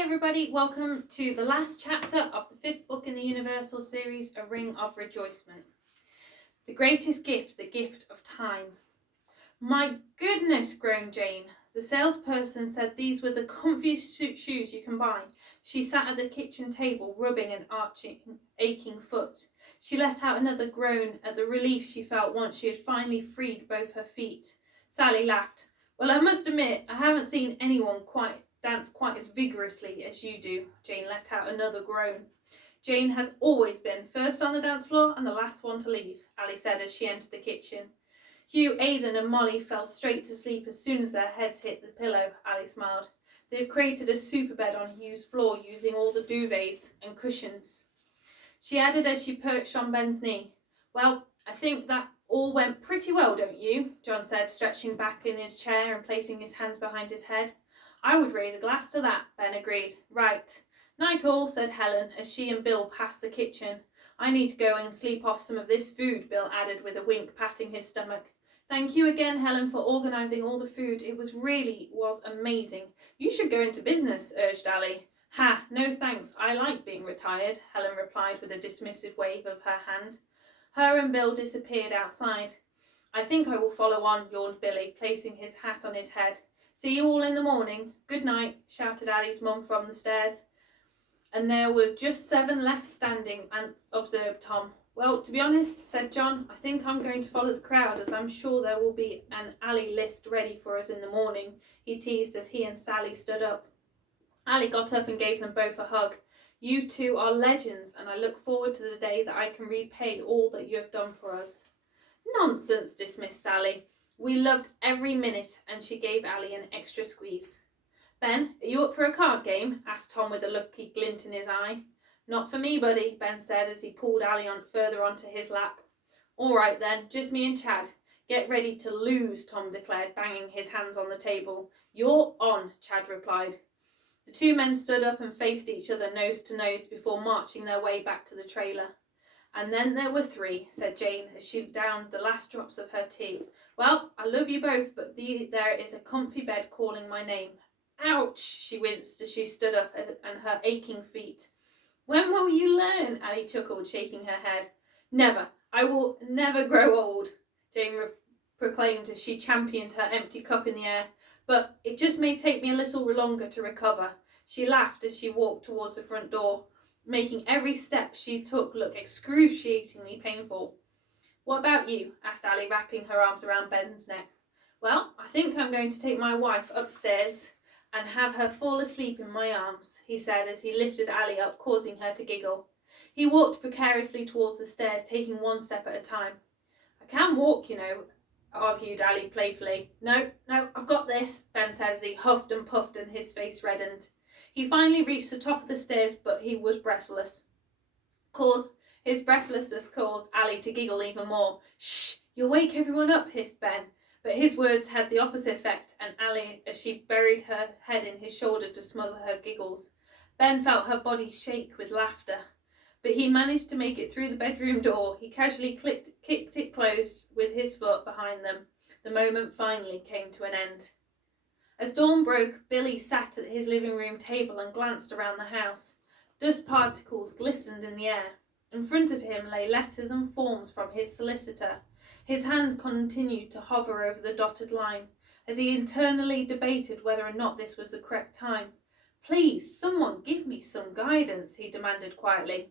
Hi everybody, welcome to the last chapter of the 5th book in the Universal series, A Ring of Rejoicement. The greatest gift, the gift of time. My goodness, groaned Jane. The salesperson said these were the comfiest shoes you can buy. She sat at the kitchen table, rubbing an aching foot. She let out another groan at the relief she felt once she had finally freed both her feet. Sally laughed. Well, I must admit, I haven't seen anyone dance quite as vigorously as you do. Jane let out another groan. Jane has always been first on the dance floor and the last one to leave, Ali said as she entered the kitchen. Hugh, Aidan and Molly fell straight to sleep as soon as their heads hit the pillow, Ali smiled. They've created a super bed on Hugh's floor using all the duvets and cushions. She added as she perched on Ben's knee. Well, I think that all went pretty well, don't you? John said, stretching back in his chair and placing his hands behind his head. I would raise a glass to that, Ben agreed. Right. Night all, said Helen as she and Bill passed the kitchen. I need to go and sleep off some of this food, Bill added with a wink, patting his stomach. Thank you again, Helen, for organising all the food. It was amazing. You should go into business, urged Ali. Ha, no thanks. I like being retired, Helen replied with a dismissive wave of her hand. Her and Bill disappeared outside. I think I will follow on, yawned Billy, placing his hat on his head. See you all in the morning. Good night, shouted Ali's mum from the stairs. And there were just 7 left standing, observed Tom. Well, to be honest, said John, I think I'm going to follow the crowd, as I'm sure there will be an Ali list ready for us in the morning, he teased as he and Sally stood up. Ali got up and gave them both a hug. You two are legends, and I look forward to the day that I can repay all that you have done for us. Nonsense, dismissed Sally. We loved every minute, and she gave Ali an extra squeeze. Ben, are you up for a card game? Asked Tom with a lucky glint in his eye. Not for me, buddy, Ben said as he pulled Ali further onto his lap. All right then, just me and Chad. Get ready to lose, Tom declared, banging his hands on the table. You're on, Chad replied. The 2 men stood up and faced each other nose to nose before marching their way back to the trailer. And then there were 3, said Jane as she downed the last drops of her tea. Well, I love you both, but there is a comfy bed calling my name. Ouch, she winced as she stood up and her aching feet. When will you learn? Ali chuckled, shaking her head. Never. I will never grow old, Jane proclaimed as she championed her empty cup in the air. But it just may take me a little longer to recover. She laughed as she walked towards the front door, making every step she took look excruciatingly painful. What about you? Asked Ali, wrapping her arms around Ben's neck. Well, I think I'm going to take my wife upstairs and have her fall asleep in my arms, he said as he lifted Ali up, causing her to giggle. He walked precariously towards the stairs, taking 1 step at a time. I can walk, you know, argued Ali playfully. No, I've got this, Ben said as he huffed and puffed and his face reddened. He finally reached the top of the stairs, but he was breathless. Of course, his breathlessness caused Ali to giggle even more. Shh, you'll wake everyone up, hissed Ben. But his words had the opposite effect, and Ali, as she buried her head in his shoulder to smother her giggles. Ben felt her body shake with laughter. But he managed to make it through the bedroom door. He casually kicked it closed with his foot behind them. The moment finally came to an end. As dawn broke, Billy sat at his living room table and glanced around the house. Dust particles glistened in the air. In front of him lay letters and forms from his solicitor. His hand continued to hover over the dotted line, as he internally debated whether or not this was the correct time. Please, someone give me some guidance, he demanded quietly.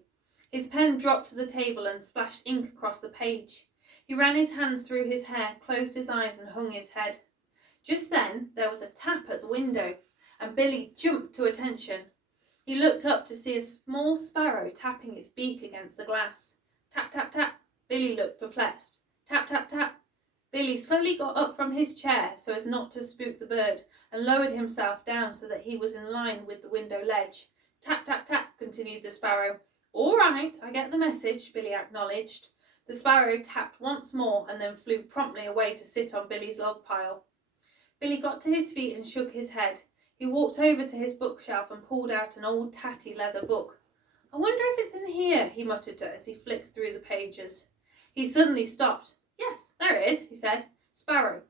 His pen dropped to the table and splashed ink across the page. He ran his hands through his hair, closed his eyes and hung his head. Just then there was a tap at the window, and Billy jumped to attention. He looked up to see a small sparrow tapping its beak against the glass. Tap, tap, tap. Billy looked perplexed. Tap, tap, tap. Billy slowly got up from his chair so as not to spook the bird and lowered himself down so that he was in line with the window ledge. Tap, tap, tap, continued the sparrow. All right, I get the message, Billy acknowledged. The sparrow tapped once more and then flew promptly away to sit on Billy's log pile. Billy got to his feet and shook his head. He walked over to his bookshelf and pulled out an old tatty leather book. I wonder if it's in here, he muttered as he flicked through the pages. He suddenly stopped. Yes, there it is, he said. Sparrow.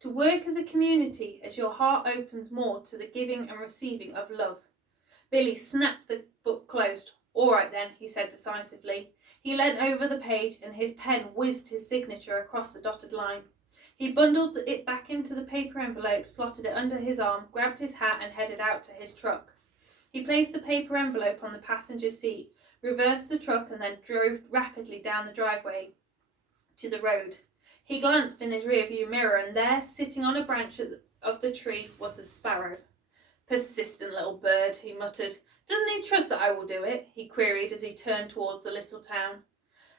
To work as a community as your heart opens more to the giving and receiving of love. Billy snapped the book closed. "All right then," he said decisively. He leant over the page and his pen whizzed his signature across the dotted line. He bundled it back into the paper envelope, slotted it under his arm, grabbed his hat and headed out to his truck. He placed the paper envelope on the passenger seat, reversed the truck and then drove rapidly down the driveway to the road. He glanced in his rearview mirror and there, sitting on a branch of the tree, was the sparrow. "Persistent little bird," he muttered. "Doesn't he trust that I will do it?" he queried as he turned towards the little town.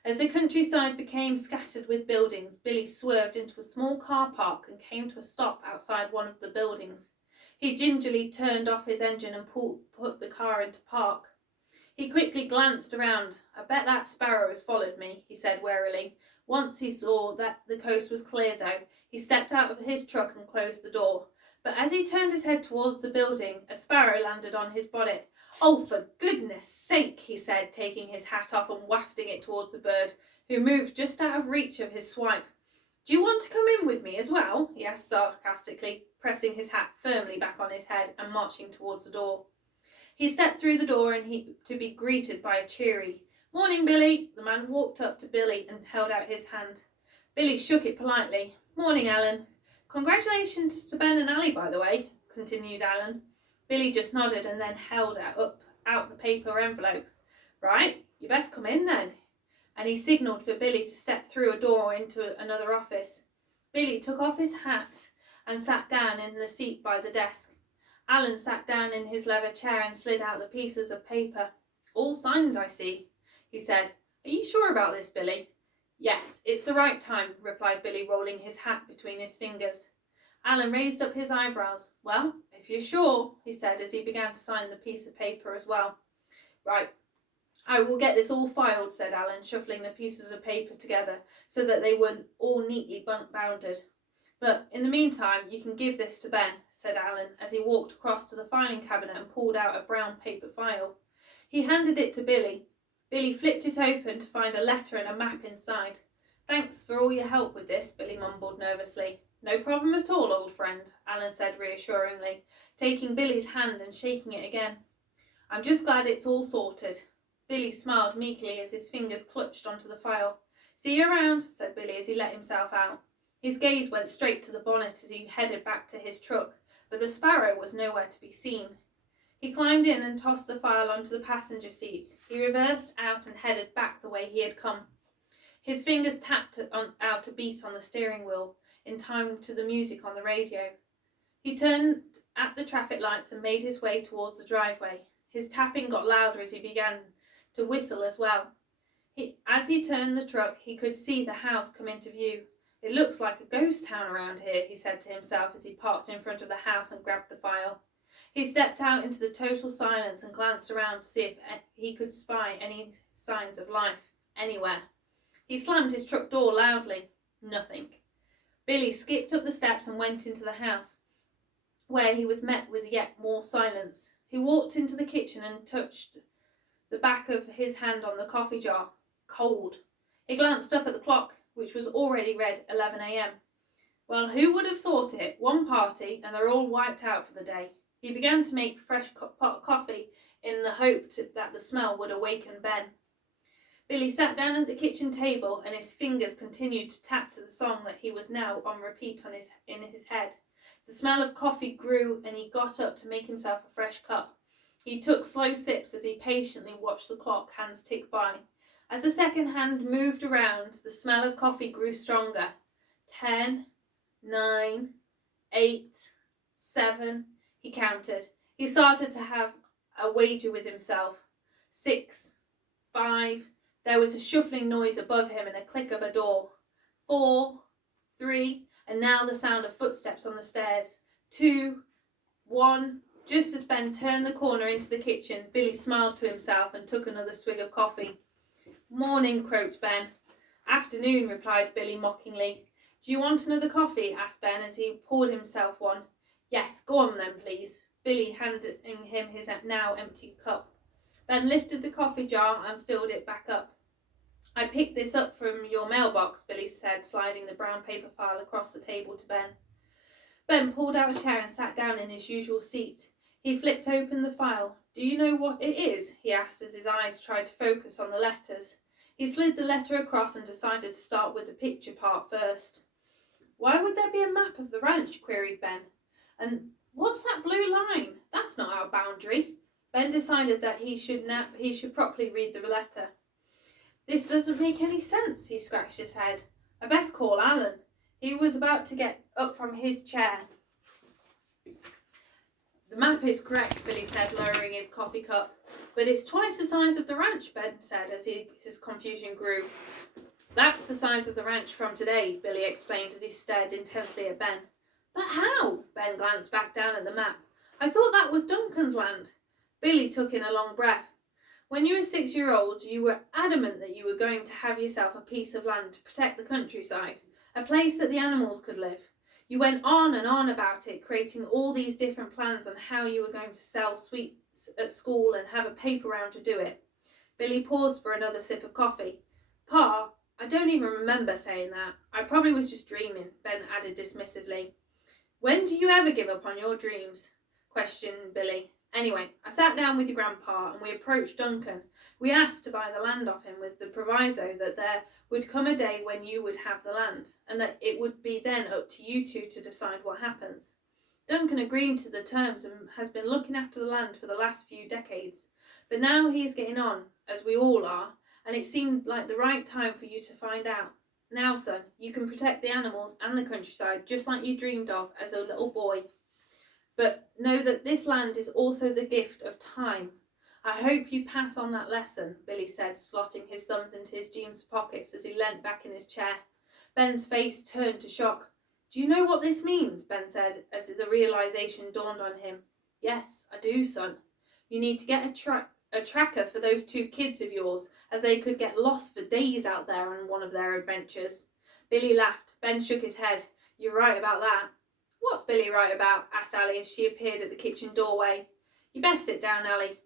As the countryside became scattered with buildings, Billy swerved into a small car park and came to a stop outside one of the buildings. He gingerly turned off his engine and put the car into park. He quickly glanced around. "I bet that sparrow has followed me," he said warily. Once he saw that the coast was clear, though, he stepped out of his truck and closed the door. But as he turned his head towards the building, a sparrow landed on his bonnet. "Oh, for goodness sake," he said, taking his hat off and wafting it towards the bird, who moved just out of reach of his swipe. "Do you want to come in with me as well?" he asked sarcastically, pressing his hat firmly back on his head and marching towards the door. He stepped through the door and to be greeted by a cheery "Morning, Billy." The man walked up to Billy and held out his hand. Billy shook it politely. "Morning, Alan." "Congratulations to Ben and Ali, by the way," continued Alan. Billy just nodded and then held out the paper envelope. "Right, you best come in then." And he signalled for Billy to step through a door into another office. Billy took off his hat and sat down in the seat by the desk. Alan sat down in his leather chair and slid out the pieces of paper. "All signed, I see," he said. "Are you sure about this, Billy?" "Yes, it's the right time," replied Billy, rolling his hat between his fingers. Alan raised up his eyebrows. "Well, if you're sure," he said as he began to sign the piece of paper as well. "Right, I will get this all filed," said Alan, shuffling the pieces of paper together so that they were all neatly bounded. "But in the meantime, you can give this to Ben," said Alan as he walked across to the filing cabinet and pulled out a brown paper file. He handed it to Billy. Billy flipped it open to find a letter and a map inside. "Thanks for all your help with this," Billy mumbled nervously. "No problem at all, old friend," Alan said reassuringly, taking Billy's hand and shaking it again. "I'm just glad it's all sorted." Billy smiled meekly as his fingers clutched onto the file. "See you around," said Billy as he let himself out. His gaze went straight to the bonnet as he headed back to his truck, but the sparrow was nowhere to be seen. He climbed in and tossed the file onto the passenger seat. He reversed out and headed back the way he had come. His fingers tapped out a beat on the steering wheel, in time to the music on the radio. He turned at the traffic lights and made his way towards the driveway. His tapping got louder as he began to whistle as well. As he turned the truck, he could see the house come into view. "It looks like a ghost town around here," he said to himself as he parked in front of the house and grabbed the file. He stepped out into the total silence and glanced around to see if he could spy any signs of life anywhere. He slammed his truck door loudly. Nothing. Billy skipped up the steps and went into the house, where he was met with yet more silence. He walked into the kitchen and touched the back of his hand on the coffee jar. Cold. He glanced up at the clock, which was already read 11 a.m. Well, who would have thought it? One party, and they're all wiped out for the day. He began to make fresh pot coffee in the hope that the smell would awaken Ben. Billy sat down at the kitchen table and his fingers continued to tap to the song that he was now on repeat in his head. The smell of coffee grew and he got up to make himself a fresh cup. He took slow sips as he patiently watched the clock hands tick by. As the second hand moved around, the smell of coffee grew stronger. 10, 9, 8, 7, he counted. He started to have a wager with himself. 6, 5, there was a shuffling noise above him and a click of a door. 4, 3, and now the sound of footsteps on the stairs. 2, 1. Just as Ben turned the corner into the kitchen, Billy smiled to himself and took another swig of coffee. "Morning," croaked Ben. "Afternoon," replied Billy mockingly. "Do you want another coffee?" asked Ben as he poured himself one. "Yes, go on then, please," Billy handing him his now empty cup. Ben lifted the coffee jar and filled it back up. "I picked this up from your mailbox," Billy said, sliding the brown paper file across the table to Ben. Ben pulled out a chair and sat down in his usual seat. He flipped open the file. "Do you know what it is?" he asked as his eyes tried to focus on the letters. He slid the letter across and decided to start with the picture part first. "Why would there be a map of the ranch?" queried Ben. "And what's that blue line? That's not our boundary." Ben decided that he should properly read the letter. "This doesn't make any sense," he scratched his head. "I best call Alan." He was about to get up from his chair. "The map is correct," Billy said, lowering his coffee cup. "But it's twice the size of the ranch," Ben said as his confusion grew. "That's the size of the ranch from today," Billy explained as he stared intensely at Ben. "But how?" Ben glanced back down at the map. "I thought that was Duncan's land." Billy took in a long breath. "When you were 6-year-old, you were adamant that you were going to have yourself a piece of land to protect the countryside, a place that the animals could live. You went on and on about it, creating all these different plans on how you were going to sell sweets at school and have a paper round to do it." Billy paused for another sip of coffee. "Pa, I don't even remember saying that. I probably was just dreaming," Ben added dismissively. "When do you ever give up on your dreams?" questioned Billy. "Anyway, I sat down with your grandpa and we approached Duncan. We asked to buy the land off him with the proviso that there would come a day when you would have the land, and that it would be then up to you two to decide what happens. Duncan agreed to the terms and has been looking after the land for the last few decades. But now he is getting on, as we all are, and it seemed like the right time for you to find out. Now, son, you can protect the animals and the countryside just like you dreamed of as a little boy. But know that this land is also the gift of time. I hope you pass on that lesson," Billy said, slotting his thumbs into his jeans pockets as he leant back in his chair. Ben's face turned to shock. "Do you know what this means?" Ben said, as the realization dawned on him. "Yes, I do, son. You need to get a tracker for those 2 kids of yours, as they could get lost for days out there on one of their adventures." Billy laughed. Ben shook his head. "You're right about that." "What's Billy right about?" asked Ali as she appeared at the kitchen doorway. "You best sit down, Ali,"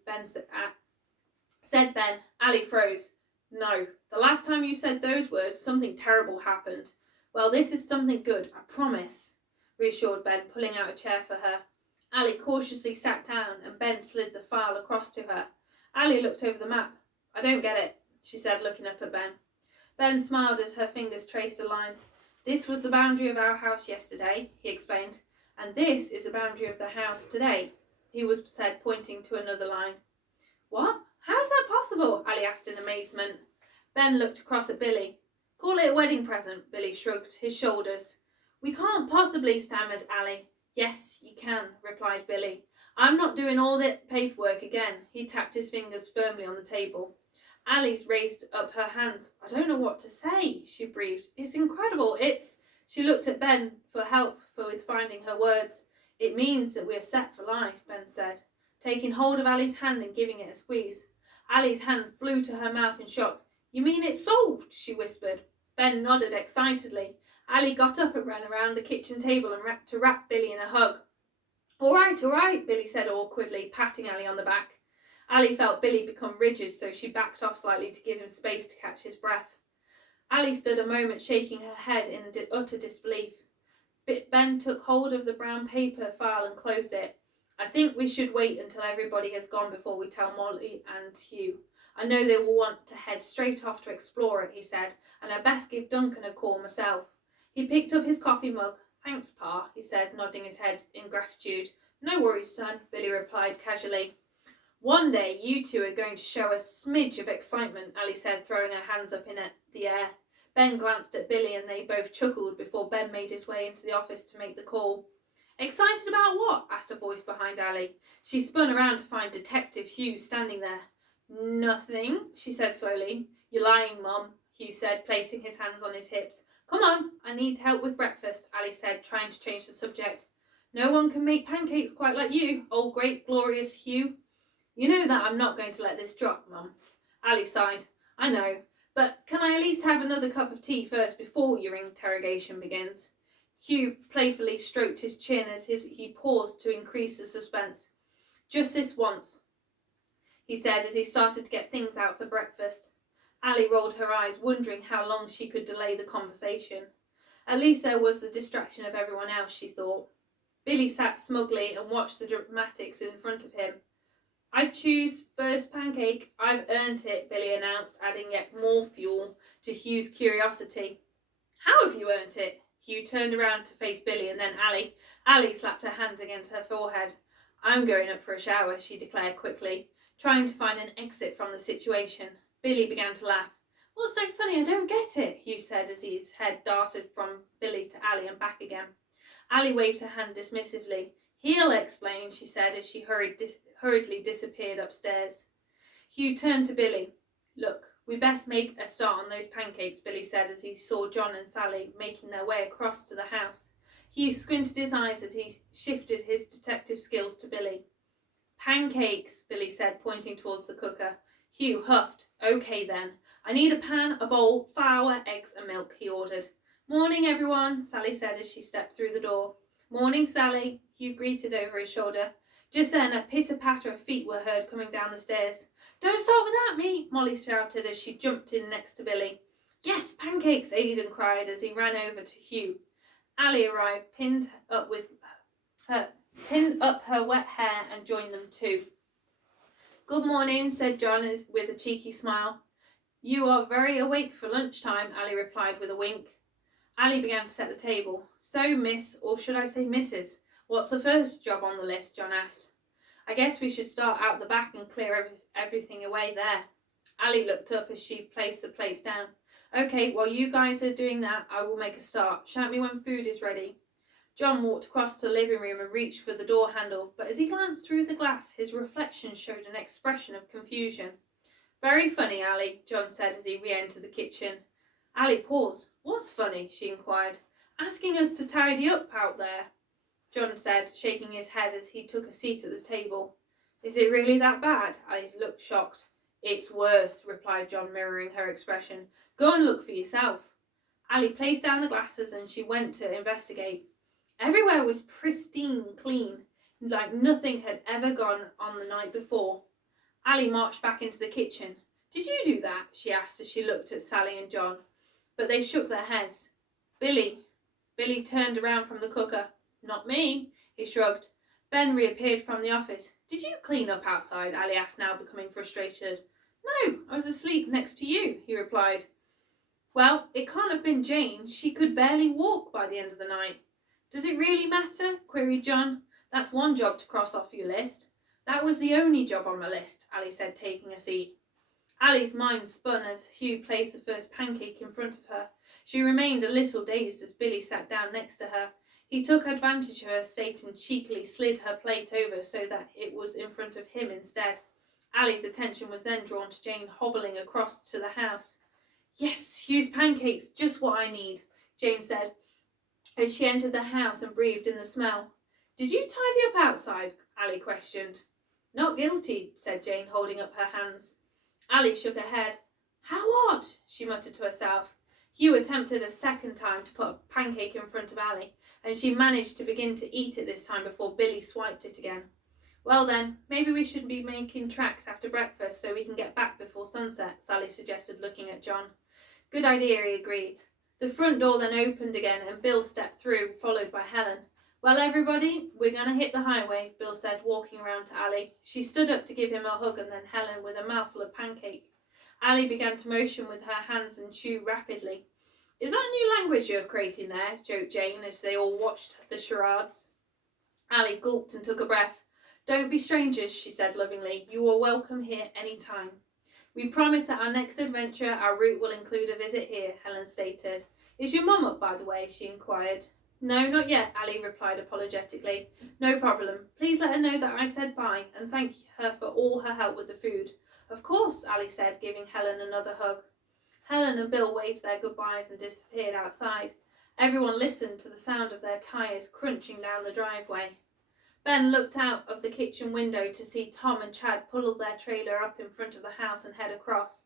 said Ben. Ali froze. "No, the last time you said those words, something terrible happened." "Well, this is something good, I promise," reassured Ben, pulling out a chair for her. Ali cautiously sat down and Ben slid the file across to her. Ali looked over the map. "I don't get it," she said, looking up at Ben. Ben smiled as her fingers traced a line. "This was the boundary of our house yesterday," he explained, "and this is the boundary of the house today," he said, pointing to another line. "What? How is that possible?" Ali asked in amazement. Ben looked across at Billy. "Call it a wedding present," Billy shrugged his shoulders. "We can't possibly," stammered Ali. "Yes, you can," replied Billy. "I'm not doing all that paperwork again." He tapped his fingers firmly on the table. Alice raised up her hands. "I don't know what to say," she breathed. "It's incredible. She looked at Ben for help with finding her words. "It means that we're set for life," Ben said, taking hold of Ali's hand and giving it a squeeze. Ali's hand flew to her mouth in shock. "You mean it's solved?" she whispered. Ben nodded excitedly. Ali got up and ran around the kitchen table and to wrap Billy in a hug. All right, Billy said awkwardly, patting Ali on the back. Ali felt Billy become rigid, so she backed off slightly to give him space to catch his breath. Ali stood a moment shaking her head in utter disbelief. Ben took hold of the brown paper file and closed it. "I think we should wait until everybody has gone before we tell Molly and Hugh. I know they will want to head straight off to explore it," he said, "and I best give Duncan a call myself." He picked up his coffee mug. "Thanks, Pa," he said, nodding his head in gratitude. "No worries, son," Billy replied casually. "One day you two are going to show a smidge of excitement," Ali said, throwing her hands up in the air. Ben glanced at Billy and they both chuckled before Ben made his way into the office to make the call. "Excited about what?" asked a voice behind Ali. She spun around to find Detective Hugh standing there. "Nothing," she said slowly. "You're lying, Mum," Hugh said, placing his hands on his hips. "Come on, I need help with breakfast," Ali said, trying to change the subject. "No one can make pancakes quite like you, old great glorious Hugh." "You know that I'm not going to let this drop, Mum." Ali sighed. "I know, but can I at least have another cup of tea first before your interrogation begins?" Hugh playfully stroked his chin as he paused to increase the suspense. "Just this once," he said as he started to get things out for breakfast. Ali rolled her eyes, wondering how long she could delay the conversation. At least there was the distraction of everyone else, she thought. Billy sat smugly and watched the dramatics in front of him. "I choose first pancake. I've earned it," Billy announced, adding yet more fuel to Hugh's curiosity. "How have you earned it?" Hugh turned around to face Billy and then Ali. Ali slapped her hand against her forehead. "I'm going up for a shower," she declared quickly, trying to find an exit from the situation. Billy began to laugh. "What's so funny? I don't get it," Hugh said as his head darted from Billy to Ali and back again. Ali waved her hand dismissively. "He'll explain," she said as she hurriedly disappeared upstairs. Hugh turned to Billy. "Look, we best make a start on those pancakes," Billy said as he saw John and Sally making their way across to the house. Hugh squinted his eyes as he shifted his detective skills to Billy. "Pancakes," Billy said, pointing towards the cooker. Hugh huffed. "Okay then. I need a pan, a bowl, flour, eggs and milk," he ordered. "Morning, everyone," Sally said as she stepped through the door. "Morning, Sally," Hugh greeted over his shoulder. Just then a pitter-patter of feet were heard coming down the stairs. "Don't start without me," Molly shouted as she jumped in next to Billy. "Yes, pancakes," Aidan cried as he ran over to Hugh. Ali arrived, pinned up her wet hair and joined them too. "Good morning," said John with a cheeky smile. "You are very awake for lunchtime," Ali replied with a wink. Ali began to set the table. "So, miss, or should I say Mrs., what's the first job on the list?" John asked. "I guess we should start out the back and clear everything away there." Ali looked up as she placed the plates down. "Okay, while you guys are doing that, I will make a start. Shout me when food is ready." John walked across to the living room and reached for the door handle, but as he glanced through the glass, his reflection showed an expression of confusion. "Very funny, Ali," John said as he re-entered the kitchen. Ali paused. "What's funny?" she inquired. "Asking us to tidy up out there," John said, shaking his head as he took a seat at the table. "Is it really that bad?" Ali looked shocked. "It's worse," replied John, mirroring her expression. "Go and look for yourself." Ali placed down the glasses and she went to investigate. Everywhere was pristine clean, like nothing had ever gone on the night before. Ali marched back into the kitchen. "Did you do that?" she asked as she looked at Sally and John. But they shook their heads. Billy turned around from the cooker. "Not me," he shrugged. Ben reappeared from the office. "Did you clean up outside?" Ali asked, now becoming frustrated. "No, I was asleep next to you," he replied. "Well, it can't have been Jane. She could barely walk by the end of the night." "Does it really matter?" queried John. "That's one job to cross off your list." "That was the only job on my list," Ali said, taking a seat. Ali's mind spun as Hugh placed the first pancake in front of her. She remained a little dazed as Billy sat down next to her. He took advantage of her state and cheekily slid her plate over so that it was in front of him instead. Ali's attention was then drawn to Jane hobbling across to the house. "Yes, Hugh's pancakes, just what I need," Jane said as she entered the house and breathed in the smell. "Did you tidy up outside?" Ali questioned. "Not guilty," said Jane, holding up her hands. Ali shook her head. "How odd," she muttered to herself. Hugh attempted a second time to put a pancake in front of Ali, and she managed to begin to eat it this time before Billy swiped it again. "Well then, maybe we should be making tracks after breakfast so we can get back before sunset," Sally suggested, looking at John. "Good idea," he agreed. The front door then opened again and Bill stepped through, followed by Helen. "Well, everybody, we're going to hit the highway," Bill said, walking around to Ali. She stood up to give him a hug and then Helen with a mouthful of pancake. Ali began to motion with her hands and chew rapidly. "Is that new language you're creating there?" joked Jane as they all watched the charades. Ali gulped and took a breath. "Don't be strangers," she said lovingly. "You are welcome here any time." "We promise that our next adventure, our route will include a visit here," Helen stated. "Is your mum up, by the way?" she inquired. "No, not yet," Ali replied apologetically. "No problem. Please let her know that I said bye and thank her for all her help with the food." "Of course," Ali said, giving Helen another hug. Helen and Bill waved their goodbyes and disappeared outside. Everyone listened to the sound of their tyres crunching down the driveway. Ben looked out of the kitchen window to see Tom and Chad pull their trailer up in front of the house and head across.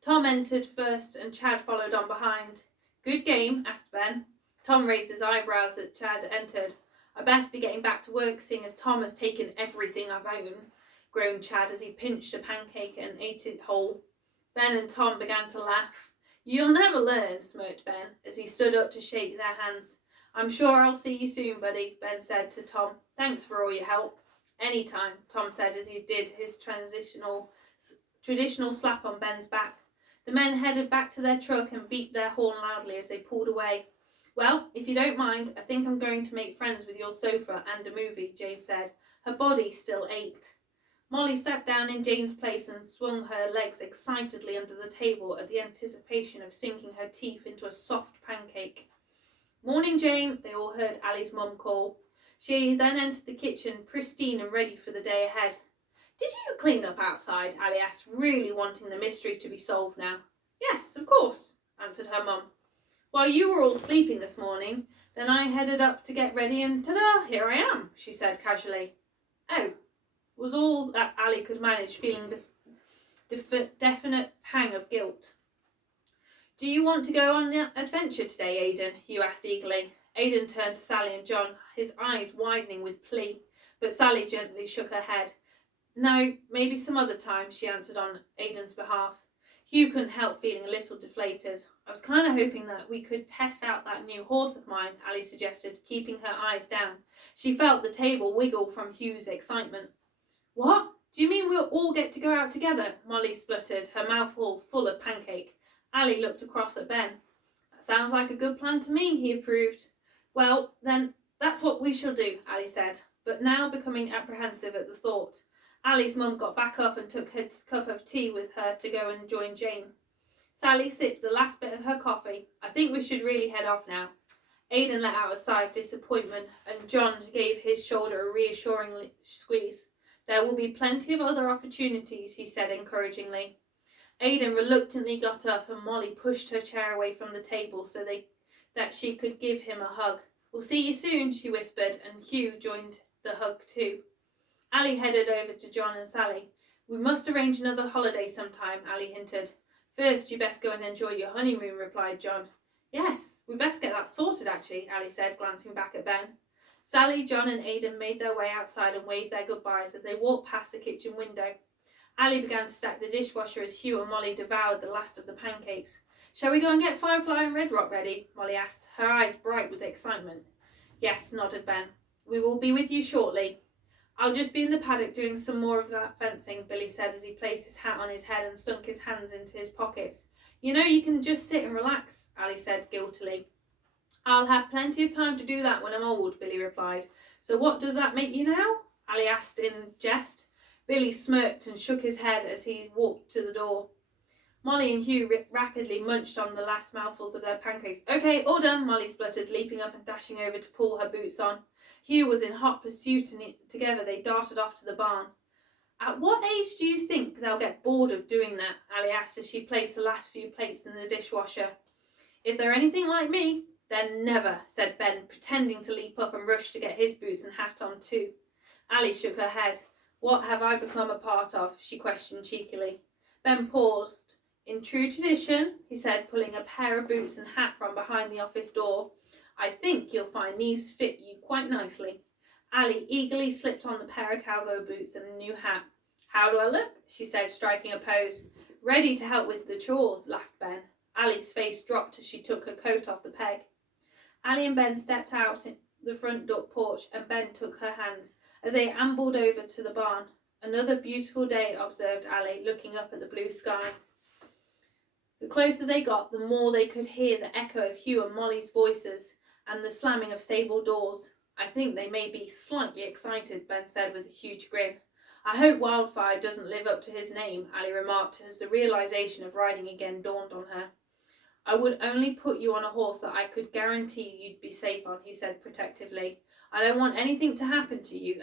Tom entered first and Chad followed on behind. "Good game?" asked Ben. Tom raised his eyebrows as Chad entered. "I best be getting back to work, seeing as Tom has taken everything I've owned," groaned Chad as he pinched a pancake and ate it whole. Ben and Tom began to laugh. "You'll never learn," smirked Ben as he stood up to shake their hands. I'm sure I'll see you soon, buddy, Ben said to Tom. Thanks for all your help. Anytime, Tom said as he did his traditional slap on Ben's back. The men headed back to their truck and beat their horn loudly as they pulled away. Well, if you don't mind, I think I'm going to make friends with your sofa and a movie, Jane said. Her body still ached. Molly sat down in Jane's place and swung her legs excitedly under the table at the anticipation of sinking her teeth into a soft pancake. Morning, Jane, they all heard Ali's mum call. She then entered the kitchen, pristine and ready for the day ahead. Did you clean up outside? Ali asked, really wanting the mystery to be solved now. Yes, of course, answered her mum. While you were all sleeping this morning, then I headed up to get ready and ta-da, here I am, she said casually. Oh, was all that Ali could manage, feeling definite pang of guilt. Do you want to go on the adventure today, Aidan? Hugh asked eagerly. Aidan turned to Sally and John, his eyes widening with plea, but Sally gently shook her head. No, maybe some other time, she answered on Aidan's behalf. Hugh couldn't help feeling a little deflated. I was kind of hoping that we could test out that new horse of mine, Ali suggested, keeping her eyes down. She felt the table wiggle from Hugh's excitement. What? Do you mean we'll all get to go out together? Molly spluttered, her mouth all full of pancake. Ali looked across at Ben. That sounds like a good plan to me, he approved. Well, then, that's what we shall do, Ali said, but now becoming apprehensive at the thought. Ali's mum got back up and took her cup of tea with her to go and join Jane. Sally sipped the last bit of her coffee. I think we should really head off now. Aidan let out a sigh of disappointment, and John gave his shoulder a reassuring squeeze. There will be plenty of other opportunities, he said encouragingly. Aidan reluctantly got up and Molly pushed her chair away from the table so that she could give him a hug. We'll see you soon, she whispered, and Hugh joined the hug too. Ali headed over to John and Sally. We must arrange another holiday sometime, Ali hinted. First, you best go and enjoy your honeymoon, replied John. Yes, we best get that sorted, actually, Ali said, glancing back at Ben. Sally, John and Aidan made their way outside and waved their goodbyes as they walked past the kitchen window. Ali began to stack the dishwasher as Hugh and Molly devoured the last of the pancakes. Shall we go and get Firefly and Red Rock ready? Molly asked, her eyes bright with excitement. Yes, nodded Ben. We will be with you shortly. I'll just be in the paddock doing some more of that fencing, Billy said as he placed his hat on his head and sunk his hands into his pockets. You know, you can just sit and relax, Ali said guiltily. I'll have plenty of time to do that when I'm old, Billy replied. So what does that make you now? Ali asked in jest. Billy smirked and shook his head as he walked to the door. Molly and Hugh rapidly munched on the last mouthfuls of their pancakes. Okay, all done, Molly spluttered, leaping up and dashing over to pull her boots on. Hugh was in hot pursuit and together they darted off to the barn. At what age do you think they'll get bored of doing that? Ali asked as she placed the last few plates in the dishwasher. If they're anything like me, then never, said Ben, pretending to leap up and rush to get his boots and hat on too. Ali shook her head. What have I become a part of? She questioned cheekily. Ben paused. In true tradition, he said, pulling a pair of boots and hat from behind the office door. I think you'll find these fit you quite nicely. Ali eagerly slipped on the pair of cowgirl boots and the new hat. How do I look? She said, striking a pose. Ready to help with the chores, laughed Ben. Ali's face dropped as she took her coat off the peg. Ali and Ben stepped out the front door porch and Ben took her hand as they ambled over to the barn. Another beautiful day, observed Ali, looking up at the blue sky. The closer they got, the more they could hear the echo of Hugh and Molly's voices and the slamming of stable doors. I think they may be slightly excited, Ben said with a huge grin. I hope Wildfire doesn't live up to his name, Ali remarked as the realization of riding again dawned on her. I would only put you on a horse that I could guarantee you'd be safe on, he said protectively. I don't want anything to happen to you.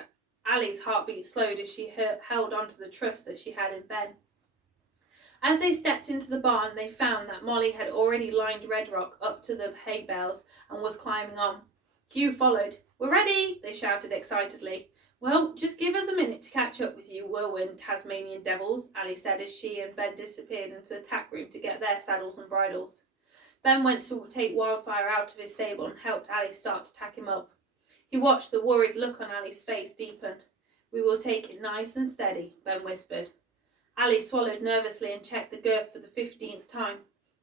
Ali's heartbeat slowed as she held on to the trust that she had in Ben. As they stepped into the barn, they found that Molly had already lined Red Rock up to the hay bales and was climbing on. Hugh followed. We're ready, they shouted excitedly. Well, just give us a minute to catch up with you, whirlwind Tasmanian devils, Ali said as she and Ben disappeared into the tack room to get their saddles and bridles. Ben went to take Wildfire out of his stable and helped Ali start to tack him up. He watched the worried look on Ali's face deepen. We will take it nice and steady, Ben whispered. Ali swallowed nervously and checked the girth for the 15th time.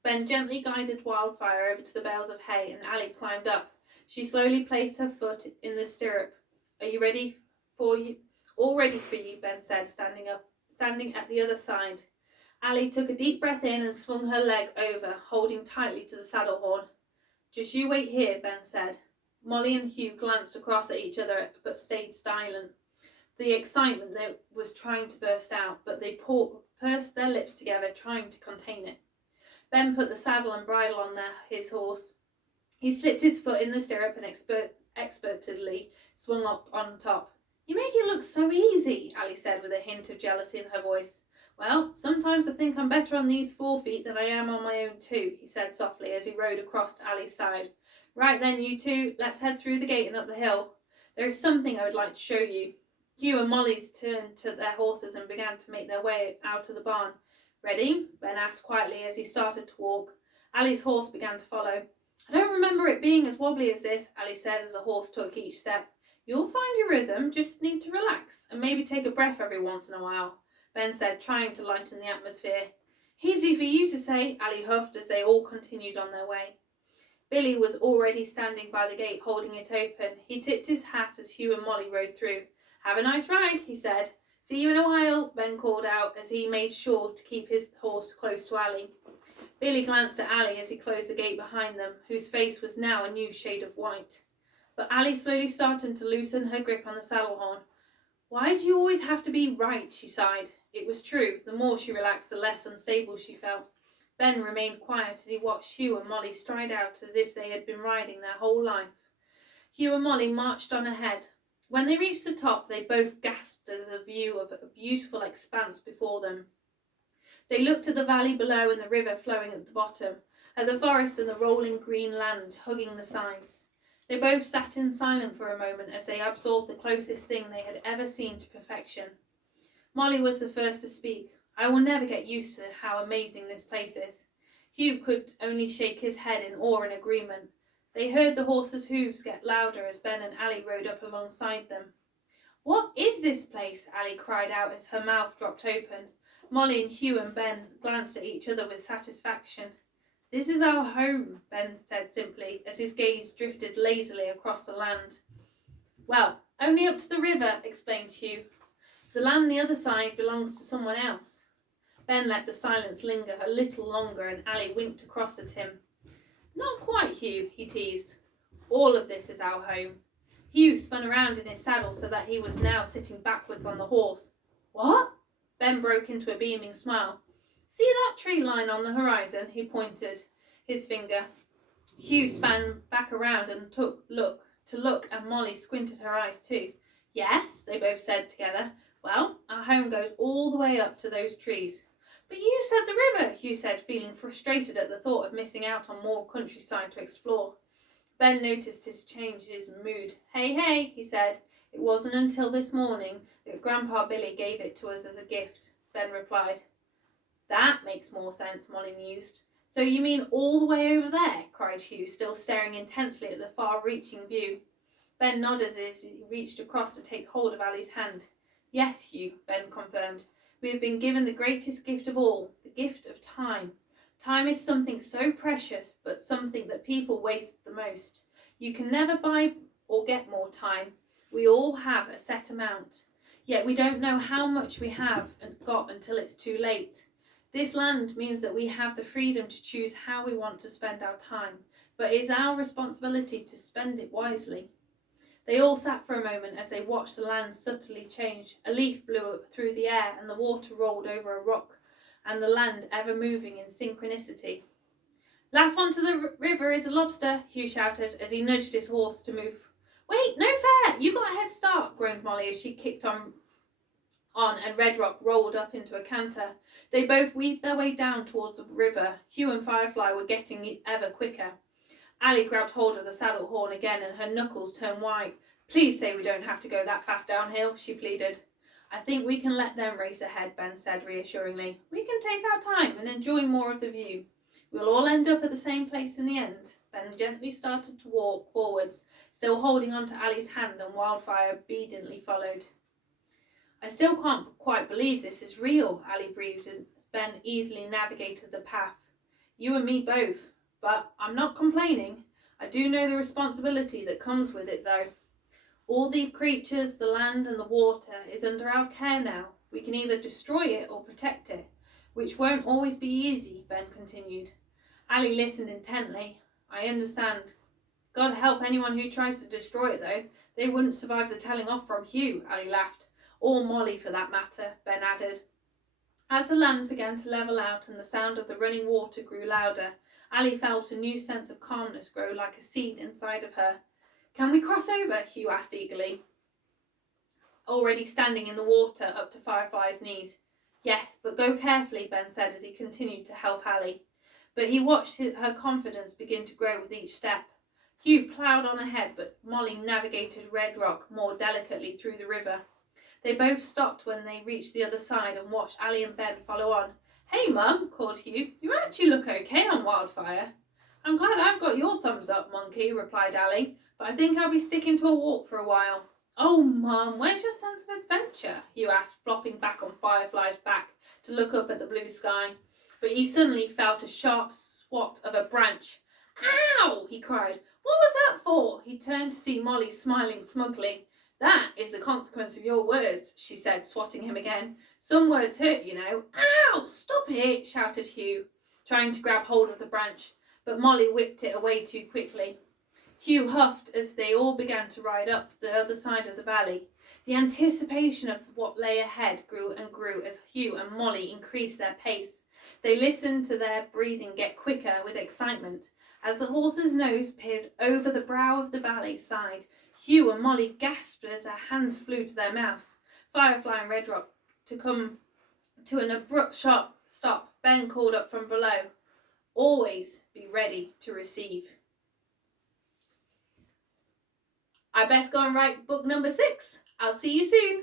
Ben gently guided Wildfire over to the bales of hay and Ali climbed up. She slowly placed her foot in the stirrup. Are you ready for you? All ready for you, Ben said, standing at the other side. Ali took a deep breath in and swung her leg over, holding tightly to the saddle horn. Just you wait here, Ben said. Molly and Hugh glanced across at each other but stayed silent. The excitement was trying to burst out, but they pursed their lips together, trying to contain it. Ben put the saddle and bridle on his horse. He slipped his foot in the stirrup and expertly swung up on top. You make it look so easy, Ali said with a hint of jealousy in her voice. Well, sometimes I think I'm better on these 4 feet than I am on my own 2, he said softly as he rode across to Ali's side. Right then, you two, let's head through the gate and up the hill. There is something I would like to show you. Hugh and Molly's turned to their horses and began to make their way out of the barn. Ready? Ben asked quietly as he started to walk. Ali's horse began to follow. I don't remember it being as wobbly as this, Ali said as the horse took each step. You'll find your rhythm, just need to relax and maybe take a breath every once in a while, Ben said, trying to lighten the atmosphere. Easy for you to say, Ali huffed as they all continued on their way. Billy was already standing by the gate holding it open. He tipped his hat as Hugh and Molly rode through. Have a nice ride, he said. See you in a while, Ben called out as he made sure to keep his horse close to Ali. Billy glanced at Ali as he closed the gate behind them, whose face was now a new shade of white. But Ali slowly started to loosen her grip on the saddle horn. Why do you always have to be right, she sighed. It was true. The more she relaxed, the less unstable she felt. Ben remained quiet as he watched Hugh and Molly stride out as if they had been riding their whole life. Hugh and Molly marched on ahead. When they reached the top, they both gasped as a view of a beautiful expanse before them. They looked at the valley below and the river flowing at the bottom, at the forest and the rolling green land hugging the sides. They both sat in silence for a moment as they absorbed the closest thing they had ever seen to perfection. Molly was the first to speak. I will never get used to how amazing this place is. Hugh could only shake his head in awe and agreement. They heard the horses' hooves get louder as Ben and Ali rode up alongside them. What is this place? Ali cried out as her mouth dropped open. Molly and Hugh and Ben glanced at each other with satisfaction. This is our home, Ben said simply, as his gaze drifted lazily across the land. Well, only up to the river, explained Hugh. The land the other side belongs to someone else. Ben let the silence linger a little longer and Ali winked across at him. Not quite, Hugh, he teased. All of this is our home. Hugh spun around in his saddle so that he was now sitting backwards on the horse. What? Ben broke into a beaming smile. See that tree line on the horizon? He pointed his finger. Hugh span back around and took look, and Molly squinted her eyes too. Yes, they both said together. Well, our home goes all the way up to those trees. But you said the river, Hugh said, feeling frustrated at the thought of missing out on more countryside to explore. Ben noticed his mood. Hey, he said. It wasn't until this morning that Grandpa Billy gave it to us as a gift, Ben replied. That makes more sense, Molly mused. So you mean all the way over there? Cried Hugh, still staring intensely at the far-reaching view. Ben nodded as he reached across to take hold of Ali's hand. Yes, Hugh, Ben confirmed. We have been given the greatest gift of all, the gift of time. Time is something so precious, but something that people waste the most. You can never buy or get more time. We all have a set amount. Yet we don't know how much we have and got until it's too late. This land means that we have the freedom to choose how we want to spend our time, but it is our responsibility to spend it wisely. They all sat for a moment as they watched the land subtly change. A leaf blew through the air and the water rolled over a rock, and the land ever moving in synchronicity. Last one to the river is a lobster, Hugh shouted as he nudged his horse to move. Wait, no fair! You got a head start, groaned Molly as she kicked on and Red Rock rolled up into a canter. They both weaved their way down towards the river. Hugh and Firefly were getting ever quicker. Ali grabbed hold of the saddle horn again and her knuckles turned white. Please say we don't have to go that fast downhill, she pleaded. I think we can let them race ahead, Ben said reassuringly. We can take our time and enjoy more of the view. We'll all end up at the same place in the end. Ben gently started to walk forwards, still holding on to Ali's hand, and Wildfire obediently followed. I still can't quite believe this is real, Ali breathed as Ben easily navigated the path. You and me both. But I'm not complaining. I do know the responsibility that comes with it, though. All the creatures, the land and the water is under our care now. We can either destroy it or protect it, which won't always be easy, Ben continued. Ali listened intently. I understand. God help anyone who tries to destroy it, though. They wouldn't survive the telling off from Hugh, Ali laughed. Or Molly, for that matter, Ben added. As the land began to level out and the sound of the running water grew louder, Ali felt a new sense of calmness grow like a seed inside of her. Can we cross over? Hugh asked eagerly, already standing in the water up to Firefly's knees. Yes, but go carefully, Ben said as he continued to help Ali. But he watched her confidence begin to grow with each step. Hugh ploughed on ahead, but Molly navigated Red Rock more delicately through the river. They both stopped when they reached the other side and watched Ali and Ben follow on. Hey, Mum, called Hugh. You actually look okay on Wildfire. I'm glad I've got your thumbs up, Monkey, replied Ali, but I think I'll be sticking to a walk for a while. Oh, Mum, where's your sense of adventure? Hugh asked, flopping back on Firefly's back to look up at the blue sky. But he suddenly felt a sharp swat of a branch. Ow! He cried. What was that for? He turned to see Molly smiling smugly. That is the consequence of your words, she said, swatting him again. Some words hurt, you know. Ow! Stop it, shouted Hugh, trying to grab hold of the branch, but Molly whipped it away too quickly. Hugh huffed as they all began to ride up the other side of the valley. The anticipation of what lay ahead grew and grew as Hugh and Molly increased their pace. They listened to their breathing get quicker with excitement. As the horse's nose peered over the brow of the valley side, Hugh and Molly gasped as their hands flew to their mouths. Firefly and Red Rock to come to an abrupt sharp stop. Ben called up from below. Always be ready to receive. I best go and write book number 6. I'll see you soon.